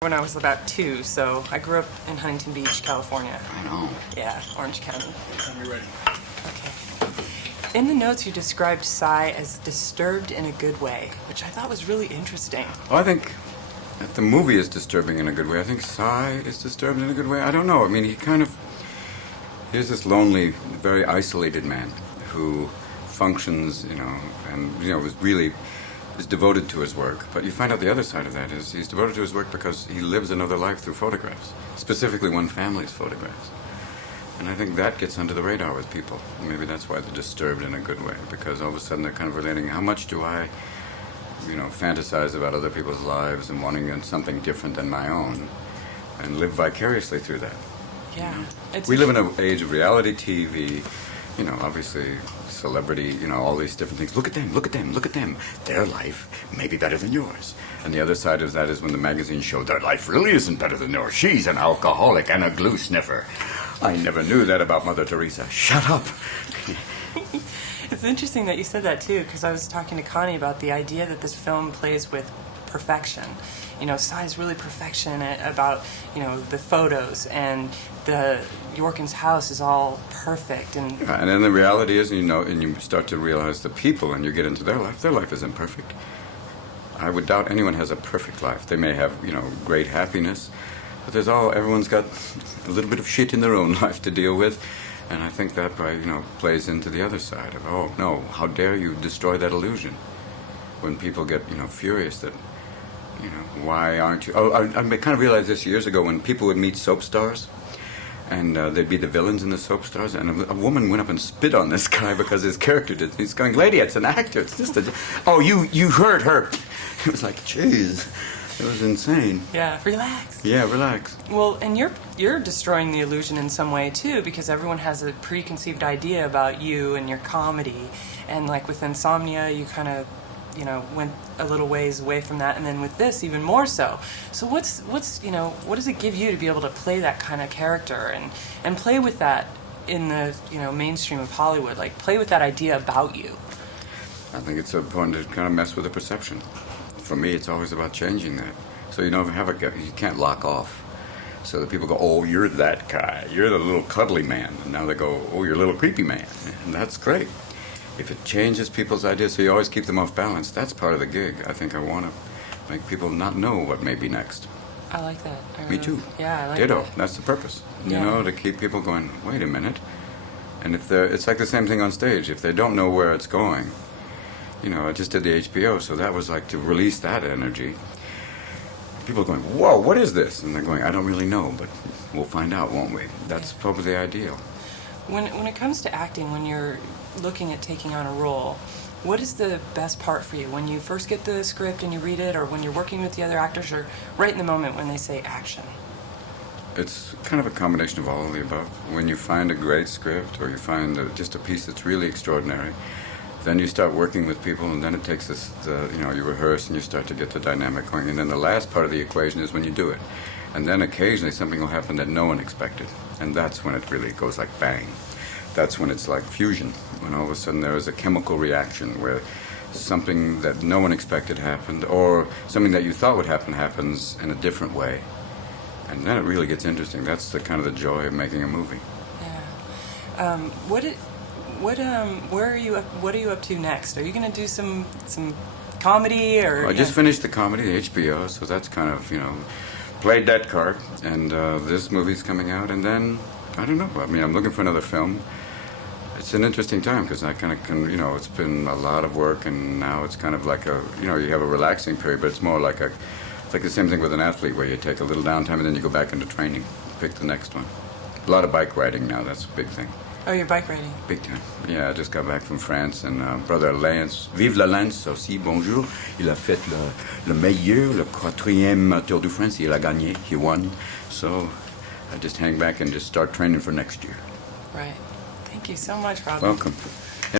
When I was about 2, so I grew up in Huntington Beach, California. I know. Yeah, Orange County. Tell me ready. Okay. In the notes, you described Cy as disturbed in a good way, which I thought was really interesting. Well, I think that the movie is disturbing in a good way. I think Cy is disturbed in a good way. I don't know. I mean, he's this lonely, very isolated man who functions, and, is devoted to his work. But you find out the other side of that is he's devoted to his work because he lives another life through photographs, specifically one family's photographs. And I think that gets under the radar with people. Maybe that's why they're disturbed in a good way, because all of a sudden they're kind of relating, how much do I, fantasize about other people's lives and wanting something different than my own, and live vicariously through that. Yeah. We live in an age of reality TV, obviously celebrity, all these different things. Look at them, look at them, look at them. Their life may be better than yours. And the other side of that is when the magazines show their life really isn't better than yours. She's an alcoholic and a glue sniffer. I never knew that about Mother Teresa. Shut up. It's interesting that you said that, too, because I was talking to Connie about the idea that this film plays with perfection. Cy's really perfectionate about, the photos, and the Yorkin's house is all perfect. And then the reality is, and you start to realize the people, and you get into their life isn't perfect. I would doubt anyone has a perfect life. They may have, great happiness, but everyone's got a little bit of shit in their own life to deal with. And I think that, plays into the other side of, oh, no, how dare you destroy that illusion? When people get, furious that, why aren't you... Oh, I kind of realized this years ago when people would meet soap stars, and they'd be the villains in the soap stars, and a woman went up and spit on this guy because his character did. He's going, lady, it's an actor. It's just a... Oh, you hurt her. It was like, jeez. It was insane. Yeah, relax. Yeah, relax. Well, and you're destroying the illusion in some way, too, because everyone has a preconceived idea about you and your comedy. And, like, with Insomnia, you kind of, went a little ways away from that. And then with this, even more so. So what does it give you to be able to play that kind of character and play with that in the, mainstream of Hollywood? Like, play with that idea about you. I think it's important to kind of mess with the perception. For me, it's always about changing that. So you can't lock off. So that people go, oh, you're that guy. You're the little cuddly man. And now they go, oh, you're a little creepy man. And that's great. If it changes people's ideas, so you always keep them off balance, that's part of the gig. I think I want to make people not know what may be next. I like that. Me too. Yeah, I like Ditto. that. That's the purpose. Yeah. To keep people going, wait a minute. And it's like the same thing on stage. If they don't know where it's going, I just did the HBO, so that was like to release that energy. People are going, whoa, what is this? And they're going, I don't really know, but we'll find out, won't we? That's probably the ideal. When it comes to acting, when you're looking at taking on a role, what is the best part for you? When you first get the script and you read it, or when you're working with the other actors, or right in the moment when they say action? It's kind of a combination of all of the above. When you find a great script, or you find just a piece that's really extraordinary, then you start working with people, and then it takes this, you rehearse and you start to get the dynamic going. And then the last part of the equation is when you do it. And then occasionally something will happen that no one expected. And that's when it really goes like bang. That's when it's like fusion. When all of a sudden there is a chemical reaction where something that no one expected happened, or something that you thought would happen happens in a different way. And then it really gets interesting. That's the kind of the joy of making a movie. Yeah. What are you up to next? Are you going to do some comedy or? Well, I just finished the comedy, the HBO, so that's kind of played that card. And this movie's coming out, and then I don't know. I mean, I'm looking for another film. It's an interesting time because I kind of can, it's been a lot of work, and now it's kind of like you have a relaxing period, but it's more like it's like the same thing with an athlete where you take a little downtime and then you go back into training, pick the next one. A lot of bike riding now. That's a big thing. Oh, you're bike riding? Big time. Yeah, I just got back from France, and brother Lance, vive la Lance aussi, bonjour. Il a fait le meilleur, le 4e Tour de France. Il a gagné. He won. So I just hang back and just start training for next year. Right. Thank you so much, Robin. Welcome.